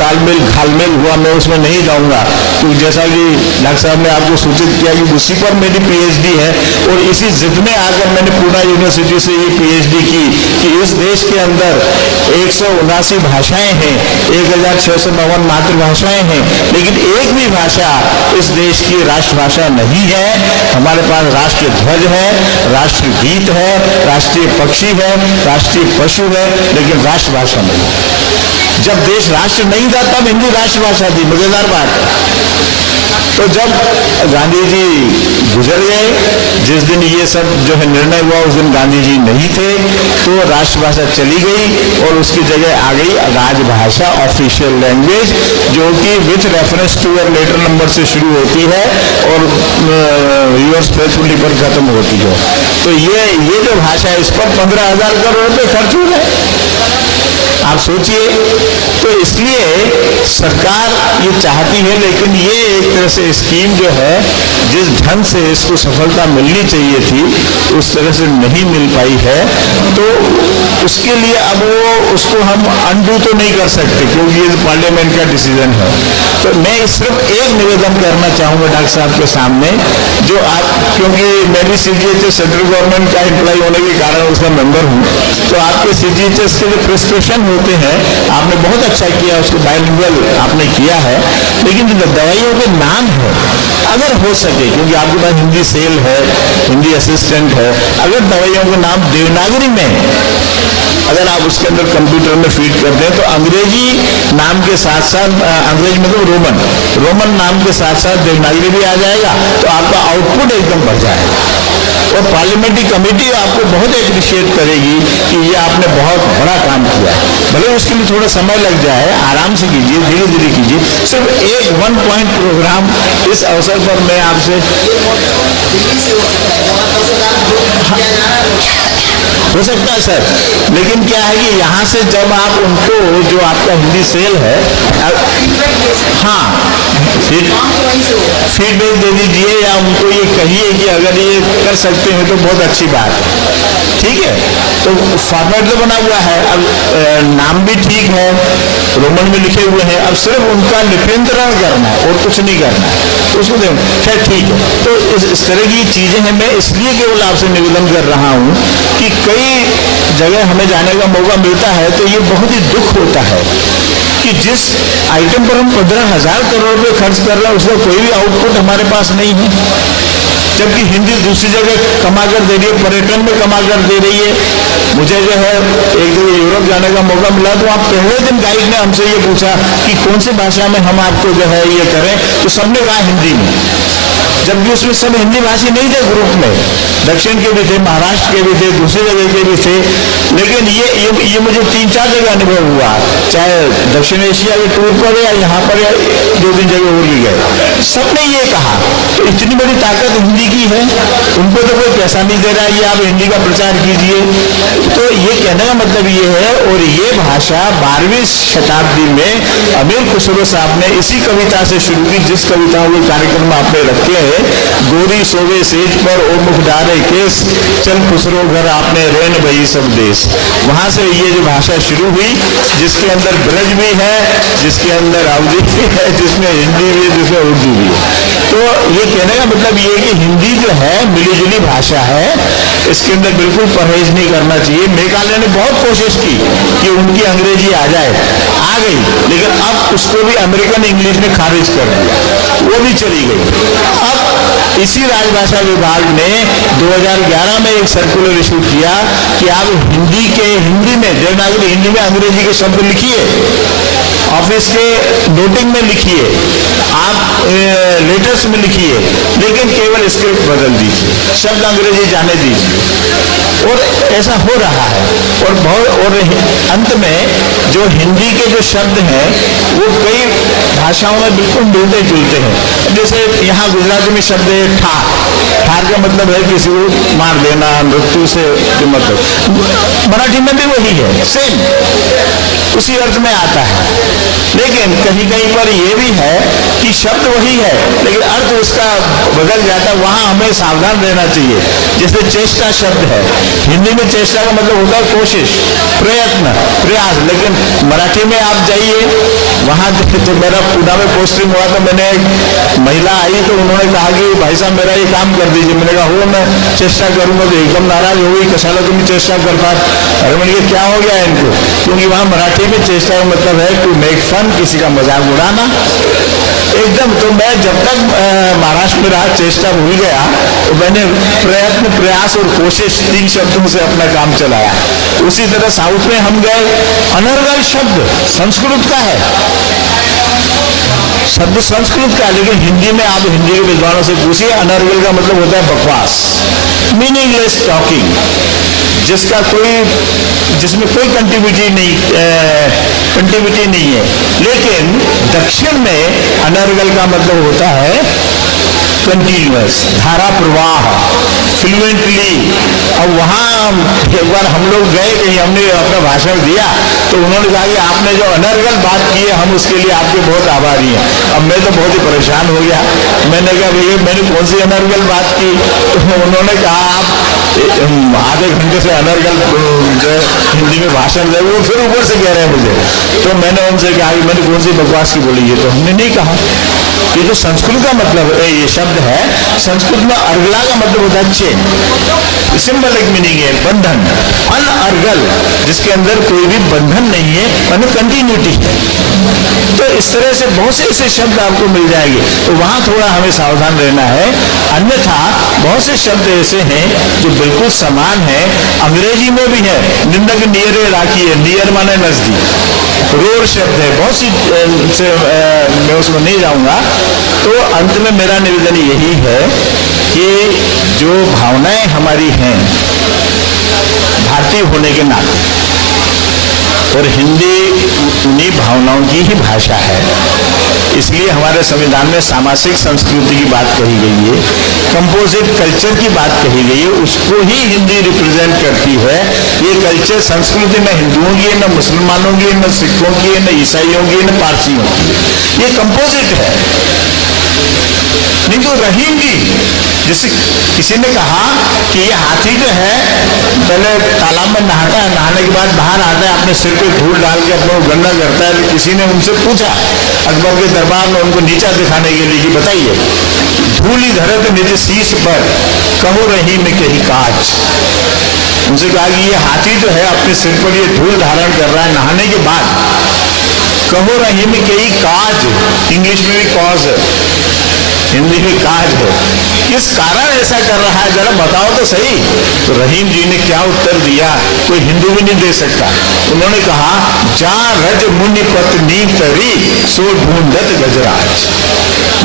तालमेल घालमेल हुआ, मैं उसमें नहीं जाऊंगा, क्योंकि जैसा कि डॉक्टर साहब ने आपको सूचित किया कि उसी पर मेरी पीएचडी है, और इसी जिद में आकर मैंने पूना यूनिवर्सिटी से ये पीएचडी की कि इस देश के अंदर 179 भाषाएं हैं, 1659 मातृभाषाएं हैं, लेकिन एक भी भाषा इस देश की राष्ट्रभाषा नहीं है। हमारे पास राष्ट्रीय ध्वज है, राष्ट्रगीत है, राष्ट्रीय पक्षी है, राष्ट्रीय पशु है, लेकिन राष्ट्रभाषा नहीं। जब देश राष्ट्र नहीं था तब हिंदी राष्ट्रभाषा थी। मजेदार बात है। तो जब गांधी जी गुजर गए, जिस दिन ये सब जो है निर्णय हुआ उस दिन गांधी जी नहीं थे, तो राष्ट्रभाषा चली गई और उसकी जगह आ गई राजभाषा, ऑफिशियल लैंग्वेज, जो कि विथ रेफरेंस टू और लेटर नंबर से शुरू होती है और यूअर्स फेथफुली पर खत्म होती हो। तो ये जो भाषा है इस पर 15,000 करोड़ रुपए खर्च हो गए। आप सोचिए। तो इसलिए सरकार ये चाहती है, लेकिन ये एक तरह से स्कीम जो है जिस ढंग से इसको सफलता मिलनी चाहिए थी उस तरह से नहीं मिल पाई है। तो उसके लिए अब उसको हम अनडू तो नहीं कर सकते क्योंकि ये पार्लियामेंट का डिसीजन है। तो मैं सिर्फ एक निवेदन करना चाहूँगा डॉक्टर साहब के सामने, जो आप, क्योंकि मैं भी CGHS सेंट्रल गवर्नमेंट का एम्प्लॉय होने के कारण उसका मेंबर हूँ, तो आपके CGHS के जो प्रिस्क्रिप्शन होते हैं आपने बहुत अच्छा किया, उसको बाइलिंगुअल आपने किया है, लेकिन जो दवाइयों के नाम है अगर हो सके, क्योंकि आपके पास हिंदी सेल है, हिंदी असिस्टेंट है, अगर दवाइयों के नाम देवनागरी में अगर आप उसके अंदर कंप्यूटर में फीड कर दें तो अंग्रेजी नाम के साथ साथ, अंग्रेजी मतलब रोमन नाम के साथ साथ देवनागरी भी आ जाएगा, तो आपका आउटपुट एकदम बढ़ जाएगा और पार्लियामेंट्री कमेटी आपको बहुत एप्रिशिएट करेगी कि ये आपने बहुत बड़ा काम किया। भले उसके लिए थोड़ा समय लग जाए, आराम से कीजिए, धीरे धीरे कीजिए। सिर्फ एक 1 पॉइंट प्रोग्राम इस अवसर पर मैं आपसे, हो सकता है सर, लेकिन क्या है कि यहाँ से जब आप उनको, जो आपका हिंदी सेल है, हाँ फीडबैक दे दीजिए या उनको ये कहिए कि अगर ये कर सकते हैं तो बहुत अच्छी बात है, ठीक है। तो फॉर्मेट तो बना हुआ है, अब नाम भी ठीक है, रोमन में लिखे हुए हैं, अब सिर्फ उनका लिप्यंतरण करना है और कुछ नहीं करना है, तो उसको दें, खैर ठीक है। तो इस तरह की चीजें हैं। मैं इसलिए केवल आपसे निवेदन कर रहा हूँ कि कई जगह हमें जाने का मौका मिलता है तो ये बहुत ही दुख होता है कि जिस आइटम पर हम 15,000 करोड़ रुपए खर्च कर रहे हैं उसका कोई भी आउटपुट हमारे पास नहीं है, जबकि हिंदी दूसरी जगह कमा कर दे रही है, पर्यटन में कमा कर दे रही है। मुझे जो है एक जगह यूरोप जाने का मौका मिला तो आप पहले दिन गाइड ने हमसे ये पूछा कि कौन सी भाषा में हम आपको जो है ये करें, तो सबने कहा हिंदी में, जबकि उसमें सब हिंदी भाषी नहीं थे ग्रुप में, दक्षिण के भी थे, महाराष्ट्र के भी थे, दूसरी जगह के भी थे। लेकिन ये मुझे 3-4 जगह अनुभव हुआ, चाहे दक्षिण एशिया के टूर पर या यहाँ पर या 2-3 जगह और भी गए, सबने ये कहा। तो इतनी बड़ी ताकत हिंदी की है, उनको तो कोई पैसा नहीं दे रहा है, ये आप हिंदी का प्रचार कीजिए। तो ये कहने का मतलब ये है, और ये भाषा 12वीं शताब्दी में अमीर खुसरो साहब ने इसी कविता से शुरू की, जिस कविताओं के कार्यक्रम आपने रखे हैं, गोरी सोवे सेज पर ओ मुख डारे केस, चल खुसरो घर आपने रेन भई सब देश। वहां से ये जो भाषा शुरू हुई, जिसके अंदर ब्रज भी है, जिसके अंदर अवधी भी है, जिसमें हिंदी भी है, जिसमें उर्दू भी है। तो ये कहने का मतलब ये है कि हिंदी जो है मिलीजुली भाषा है, इसके अंदर बिल्कुल परहेज नहीं करना चाहिए। मेघालय ने बहुत कोशिश की कि उनकी अंग्रेजी आ जाए, आ गई, लेकिन अब उसको भी अमेरिकन इंग्लिश ने खारिज कर दिया, वो भी चली गई। अब इसी राजभाषा विभाग ने 2011 में एक सर्कुलर इशू किया कि आप हिंदी में, देवनागरी हिंदी में अंग्रेजी के शब्द लिखिए, ऑफिस के नोटिंग में लिखिए, आप लेटर्स में लिखिए, लेकिन केवल स्क्रिप्ट बदल दीजिए, शब्द अंग्रेजी जाने दीजिए। और ऐसा हो रहा है। और अंत में जो हिंदी के जो शब्द हैं वो कई भाषाओं में बिल्कुल मिलते जुलते हैं। जैसे यहाँ गुजराती में शब्द है ठार, ठार का मतलब है किसी को मार देना, मृत्यु से जो मतलब, मराठी में भी वही है, सेम उसी अर्थ में आता है। लेकिन कहीं कहीं पर यह भी है कि शब्द वही है लेकिन अर्थ उसका बदल जाता है, वहां हमें सावधान रहना चाहिए। जैसे चेष्टा शब्द है, हिंदी में चेष्टा का मतलब होता है कोशिश, प्रयत्न, प्रयास, लेकिन मराठी में आप जाइए, वहां जब मेरा पूना में पोस्टिंग हुआ तो मैंने एक महिला आई तो उन्होंने कहा कि भाई साहब मेरा ये काम कर दीजिए। मैंने कहा हो मैं चेष्टा करूंगा, तो एकदम नाराज हो गई, कशाला तुम चेष्टा करता। अरे मैंने कहा क्या हो गया इनको, क्योंकि वहां मराठी में चेष्टा का मतलब है टू मेक फन, किसी का मजाक उड़ाना एकदम। तो मैं जब तक महाराष्ट्र में रहा चेष्टा भूल गया, तो मैंने प्रयत्न, प्रयास और कोशिश 3 शब्दों से अपना काम चलाया। उसी तरह साउथ में हम गए, अनर्गल शब्द संस्कृत का है, शब्द संस्कृत का, लेकिन हिंदी में आप हिंदी के विद्वानों से पूछिए, अनर्गल का मतलब होता है बकवास, मीनिंगलेस टॉकिंग, जिसमें कोई कंटिन्यूटी नहीं है। लेकिन दक्षिण में अनर्गल का मतलब होता है कंटिन्यूअस, धारा प्रवाह, फ्लुएंटली। अब वहाँ एक बार हम लोग गए कहीं, हमने अपना भाषण दिया तो उन्होंने कहा कि आपने जो अनर्गल बात की है हम उसके लिए आपके बहुत आभारी हैं। अब मैं तो बहुत ही परेशान हो गया। मैंने कहा भैया मैंने कौन सी अनर्गल बात की? तो उन्होंने कहा आप आधे घंटे से अनर्गल जो हिंदी में भाषण दे, वो फिर ऊपर से कह रहे हैं मुझे। तो मैंने उनसे कहा कि मैंने कौन सी बकवास की बोली? ये तो हमने नहीं कहा। ये जो संस्कृत का मतलब है, ये शब्द है संस्कृत में अर्गला का मतलब होता है चेन, सिंबलिक मीनिंग है बंधन। अनअर्गल जिसके अंदर कोई भी बंधन नहीं है, मतलब कंटिन्यूटी है। तो इस तरह से बहुत से ऐसे शब्द आपको मिल जाएंगे, तो वहां थोड़ा हमें सावधान रहना है। अन्यथा बहुत से शब्द ऐसे हैं जो बिल्कुल समान है, अंग्रेजी में भी है। निंदक नियर राखी है, नियर माने नजदीक, रोर शब्द है, बहुत सी से मैं उसमें नहीं जाऊंगा। तो अंत में मेरा निवेदन यही है कि जो भावनाएं हमारी हैं भारतीय होने के नाते, और हिंदी उन्हीं भावनाओं की ही भाषा है, इसलिए हमारे संविधान में सामाजिक संस्कृति की बात कही गई है, कंपोजिट कल्चर की बात कही गई है, उसको ही हिंदी रिप्रेजेंट करती है। ये कल्चर संस्कृति न हिंदुओं की है, न मुसलमानों की है, न सिखों की है, न ईसाइयों की है, न पारसियों की है। ये कंपोजिट है। नहीं तो रहीम जी, जैसे किसी ने कहा कि ये हाथी जो है पहले तालाब में नहाता है, नहाने के बाद बाहर आता है, अपने सिर पे धूल डाल के अपने को गंदा करता है। तो किसी ने उनसे पूछा अकबर के दरबार में उनको नीचा दिखाने के लिए कि बताइए, धूली धरे तो निज शीश पर कहो रही में कही काज। उनसे कहा कि ये हाथी जो है अपने सिर पर ये धूल धारण कर रहा है नहाने के बाद, कहो रही में कही काज, इंग्लिश में भी कॉज है, हिंदी में काज है, किस कारण ऐसा कर रहा है जरा बताओ तो सही। तो रहीम जी ने क्या उत्तर दिया, कोई हिंदू भी नहीं दे सकता। उन्होंने कहा जा रज मुनि पत्नी तरी सो ढूंढत गजराज।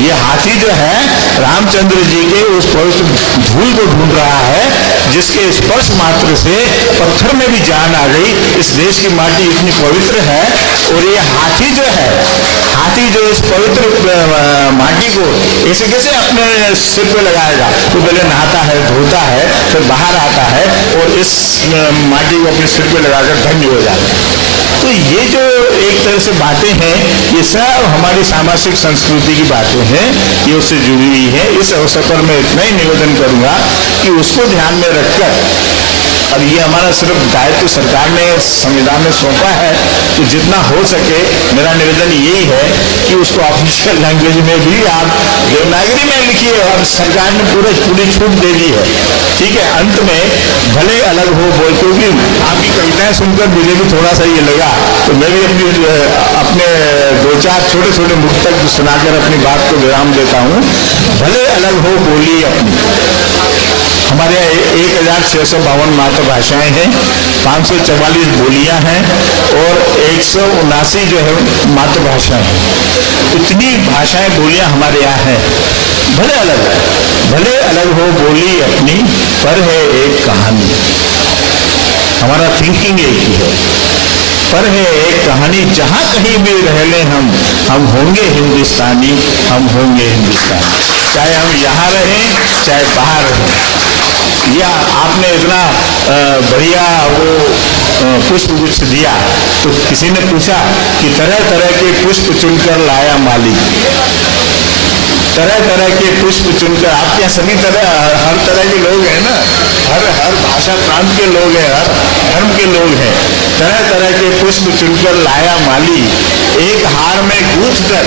ये हाथी जो है रामचंद्र जी के उस पवित्र धूल को ढूंढ रहा है जिसके स्पर्श मात्र से पत्थर में भी जान आ गई। इस देश की माटी इतनी पवित्र है, और ये हाथी जो है, हाथी जो इस पवित्र माटी को ऐसे कैसे अपने सिर पे लगाएगा? तो पहले नहाता है, धोता है, फिर बाहर आता है और इस माटी को अपने सिर पे लगाकर धन्य हो जाता है। तो ये जो एक तरह से बातें हैं, ये सब हमारी सामाजिक संस्कृति की बातें हैं, ये उससे जुड़ी हुई है। इस अवसर पर मैं इतना ही निवेदन करूंगा कि उसको ध्यान में रखकर, अब ये हमारा सिर्फ दायित्व सरकार ने संविधान में सौंपा है, तो जितना हो सके मेरा निवेदन यही है कि उसको ऑफिशियल लैंग्वेज में भी आप देवनागरी में लिखिए, और सरकार ने पूरी छूट दे दी है। ठीक है, अंत में भले अलग हो बोल, क्योंकि आपकी कविताएं सुनकर मुझे भी थोड़ा सा ये लगा, तो मैं भी अपने दो चार छोटे छोटे मुक्तक सुनाकर अपनी बात को विराम देता हूँ। भले अलग हो बोली अपनी, हमारे 1652 मातृभाषाएं हैं, 544 बोलियां हैं और 179 जो है मातृभाषाएं हैं। इतनी भाषाएं बोलियां हमारे यहाँ हैं। भले अलग हो बोली अपनी, पर है एक कहानी। हमारा थिंकिंग एक ही है, पर है एक कहानी। जहां कहीं भी रह ले हम होंगे हिंदुस्तानी, हम होंगे हिंदुस्तानी, चाहे हम यहाँ रहें चाहे बाहर रहें। या आपने इतना बढ़िया वो पुष्प गुच्छ दिया, तो किसी ने पूछा कि तरह तरह के पुष्प चुनकर लाया माली, तरह तरह के पुष्प चुनकर। आपके यहाँ सभी तरह, हर तरह के लोग हैं ना, हर भाषा प्रांत के लोग हैं, हर धर्म के लोग हैं। तरह तरह के पुष्प चुनकर लाया माली, एक हार में गूंथ कर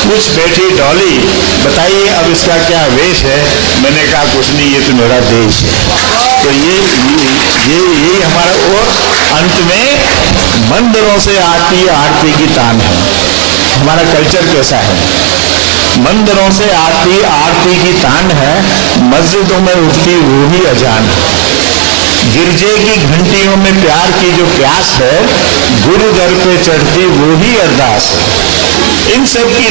कुछ बैठी डॉली, बताइए अब इसका क्या वेश है? मैंने कहा कुछ नहीं, ये तो मेरा देश है। तो ये हमारा, और अंत में मंदिरों से आती आरती की तान है। हमारा कल्चर कैसा है? मंदिरों से आती आरती की तान है, मस्जिदों में उठती वो ही अजान है। गिरजे की घंटियों में प्यार की जो प्यास है, गुरु दर पे चढ़ती वो ही अरदास है। इन सब की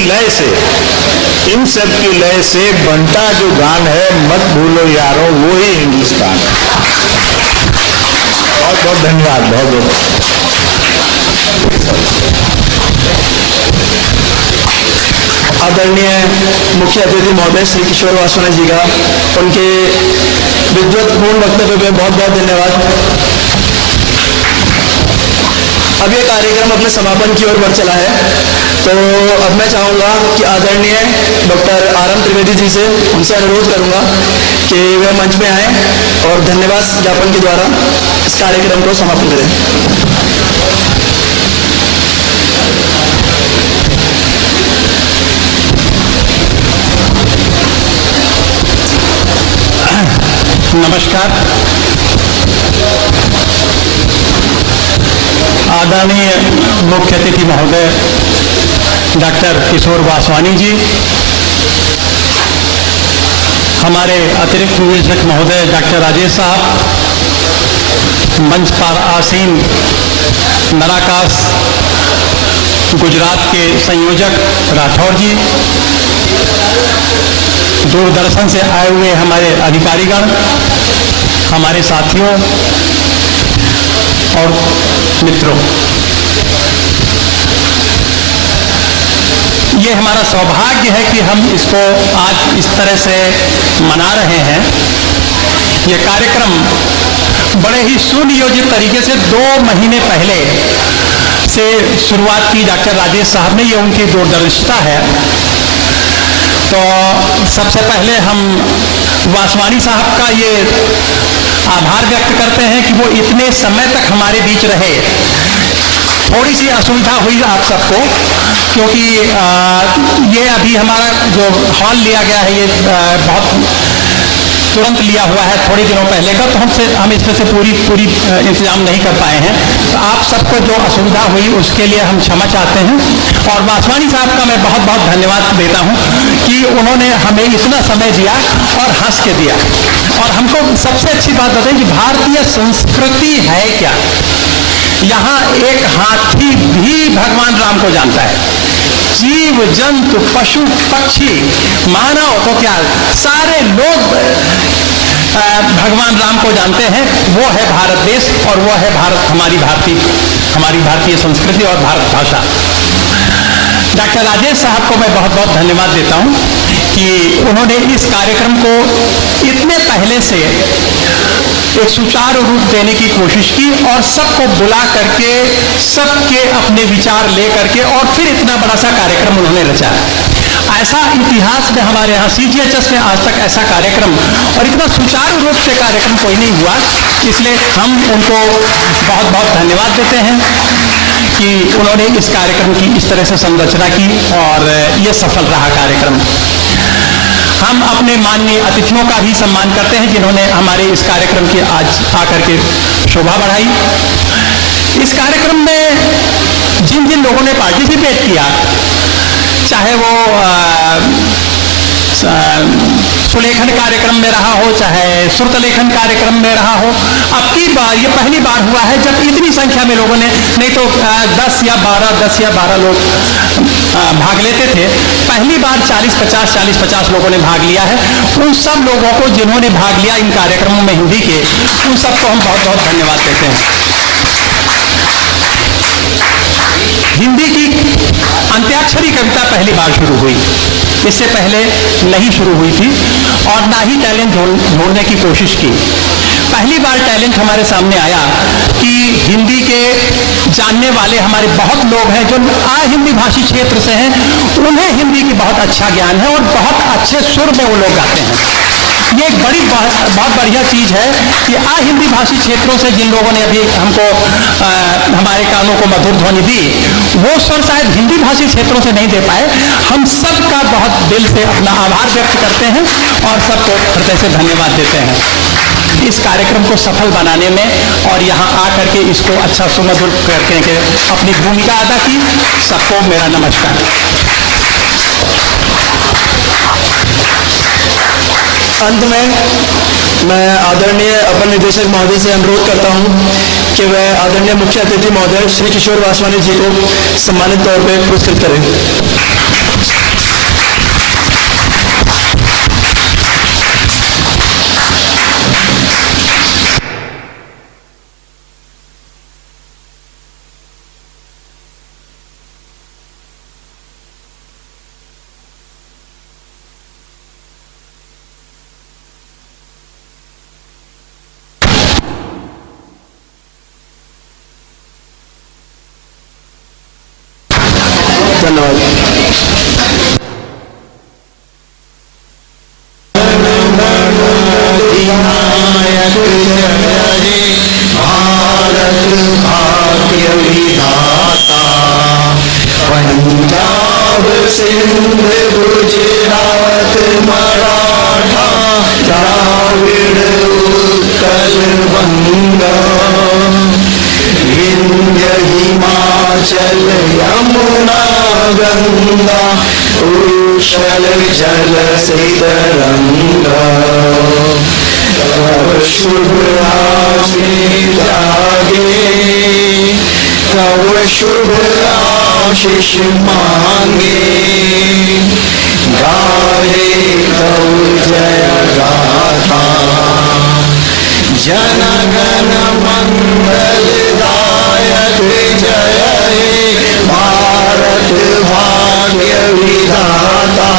लय से बनता जो गान है, मत भूलो यारों वो ही हिंदुस्तान है। बहुत बहुत धन्यवाद, बहुत बहुत। आदरणीय मुख्य अतिथि महोदय श्री किशोर वासवानी जी का उनके विद्वत्पूर्ण वक्तव्य पे बहुत बहुत धन्यवाद। अब ये कार्यक्रम अपने समापन की ओर बढ़ चला है, तो अब मैं चाहूँगा कि आदरणीय डॉक्टर आर.एम. त्रिवेदी जी से उनसे अनुरोध करूँगा कि वे मंच में आएँ और धन्यवाद ज्ञापन के द्वारा इस कार्यक्रम को समापन करें। नमस्कार। आदरणीय मुख्य अतिथि महोदय डॉक्टर किशोर वासवानी जी, हमारे अतिरिक्त निदेशक महोदय डॉक्टर राजेश साहब, मंच पर आसीन नराकाश गुजरात के संयोजक राठौर जी, दूरदर्शन से आए हुए हमारे अधिकारीगण, हमारे साथियों और मित्रों, ये हमारा सौभाग्य है कि हम इसको आज इस तरह से मना रहे हैं। ये कार्यक्रम बड़े ही सुनियोजित तरीके से 2 महीने पहले से शुरुआत की डॉक्टर राजेश साहब ने, ये उनकी दूरदर्शिता है। तो सबसे पहले हम वासवानी साहब का ये आभार व्यक्त करते हैं कि वो इतने समय तक हमारे बीच रहे। थोड़ी सी असुविधा हुई आप सबको, क्योंकि ये अभी हमारा जो हॉल लिया गया है ये बहुत तुरंत लिया हुआ है, थोड़े दिनों पहले का, तो हम इसमें से पूरी इंतजाम नहीं कर पाए हैं। तो आप सबको जो असुविधा हुई उसके लिए हम क्षमा चाहते हैं। और वासवानी साहब का मैं बहुत बहुत धन्यवाद देता हूं कि उन्होंने हमें इतना समय दिया और हंस के दिया। और हमको सबसे अच्छी बात बताएं कि भारतीय संस्कृति है क्या। यहाँ एक हाथी भी भगवान राम को जानता है, जीव जंतु पशु पक्षी मानव तो क्या सारे लोग भगवान राम को जानते हैं। वो है भारत देश और वो है भारत, हमारी भारतीय संस्कृति और भारत भाषा। डॉक्टर राजेश साहब को मैं बहुत बहुत धन्यवाद देता हूं कि उन्होंने इस कार्यक्रम को इतने पहले से एक सुचारू रूप देने की कोशिश की और सबको बुला करके सबके अपने विचार ले करके और फिर इतना बड़ा सा कार्यक्रम उन्होंने रचा। ऐसा इतिहास में हमारे यहाँ CGHS में आज तक ऐसा कार्यक्रम और इतना सुचारू रूप से कार्यक्रम कोई नहीं हुआ। इसलिए हम उनको बहुत बहुत धन्यवाद देते हैं कि उन्होंने इस कार्यक्रम की इस तरह से संरचना की और ये सफल रहा कार्यक्रम। हम अपने माननीय अतिथियों का भी सम्मान करते हैं जिन्होंने हमारे इस कार्यक्रम की आज आकर के शोभा बढ़ाई। इस कार्यक्रम में जिन जिन लोगों ने पार्टिसिपेट किया, चाहे वो सुलेखन कार्यक्रम में रहा हो, चाहे श्रुतलेखन कार्यक्रम में रहा हो, अब की बार ये पहली बार हुआ है जब इतनी संख्या में लोगों ने, नहीं तो 10 या 12 लोग भाग लेते थे, पहली बार 40-50 लोगों ने भाग लिया है। उन सब लोगों को जिन्होंने भाग लिया इन कार्यक्रमों में हिंदी के, उन सबको हम बहुत बहुत धन्यवाद देते हैं। हिंदी की अंत्याक्षरी कविता पहली बार शुरू हुई, इससे पहले नहीं शुरू हुई थी और ना ही टैलेंट ढूंढने की कोशिश की। पहली बार टैलेंट हमारे सामने आया कि हिंदी के जानने वाले हमारे बहुत लोग हैं जो हिंदी भाषी क्षेत्र से हैं, उन्हें हिंदी की बहुत अच्छा ज्ञान है और बहुत अच्छे सुर में वो लोग गाते हैं। ये एक बहुत बढ़िया चीज़ है कि हिंदी भाषी क्षेत्रों से जिन लोगों ने अभी हमको हमारे कानों को मधुर ध्वनि दी, वो स्वर शायद हिंदी भाषी क्षेत्रों से नहीं दे पाए। हम सबका बहुत दिल से अपना आभार व्यक्त करते हैं और सबको हृदय से धन्यवाद देते हैं इस कार्यक्रम को सफल बनाने में और यहाँ आकर के इसको अच्छा सुमधुर करके के अपनी भूमिका अदा की। सबको मेरा नमस्कार। अंत में मैं आदरणीय अपर निदेशक महोदय से अनुरोध करता हूं कि वह आदरणीय मुख्य अतिथि महोदय श्री किशोर वासवानी जी को सम्मानित तौर पर पुरस्कृत करें। धन्यवाद। भारत भाग्य विधाता, पंजाब सिंध गुजरात मराठा द्राविड़ उत्कल बंगा, विंध्य हिमाचल यमुना गंगा उच्छल जल से तरंगा, तब शुभ आशीष जागे, तब शुभ आशीष मांगे, गाहे तब जय गाथा, जन गण मंगल दायक जय हे भारत भाग्य विधाता,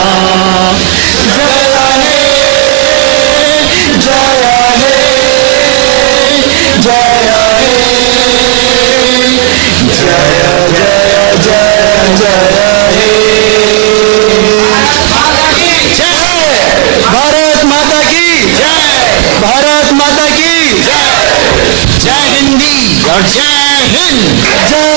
जय हे जय हे जय हे जय जय जय जय हे। जय भारत माता की जय, भारत माता की जय, जय हिंदी और जय हिंद, जय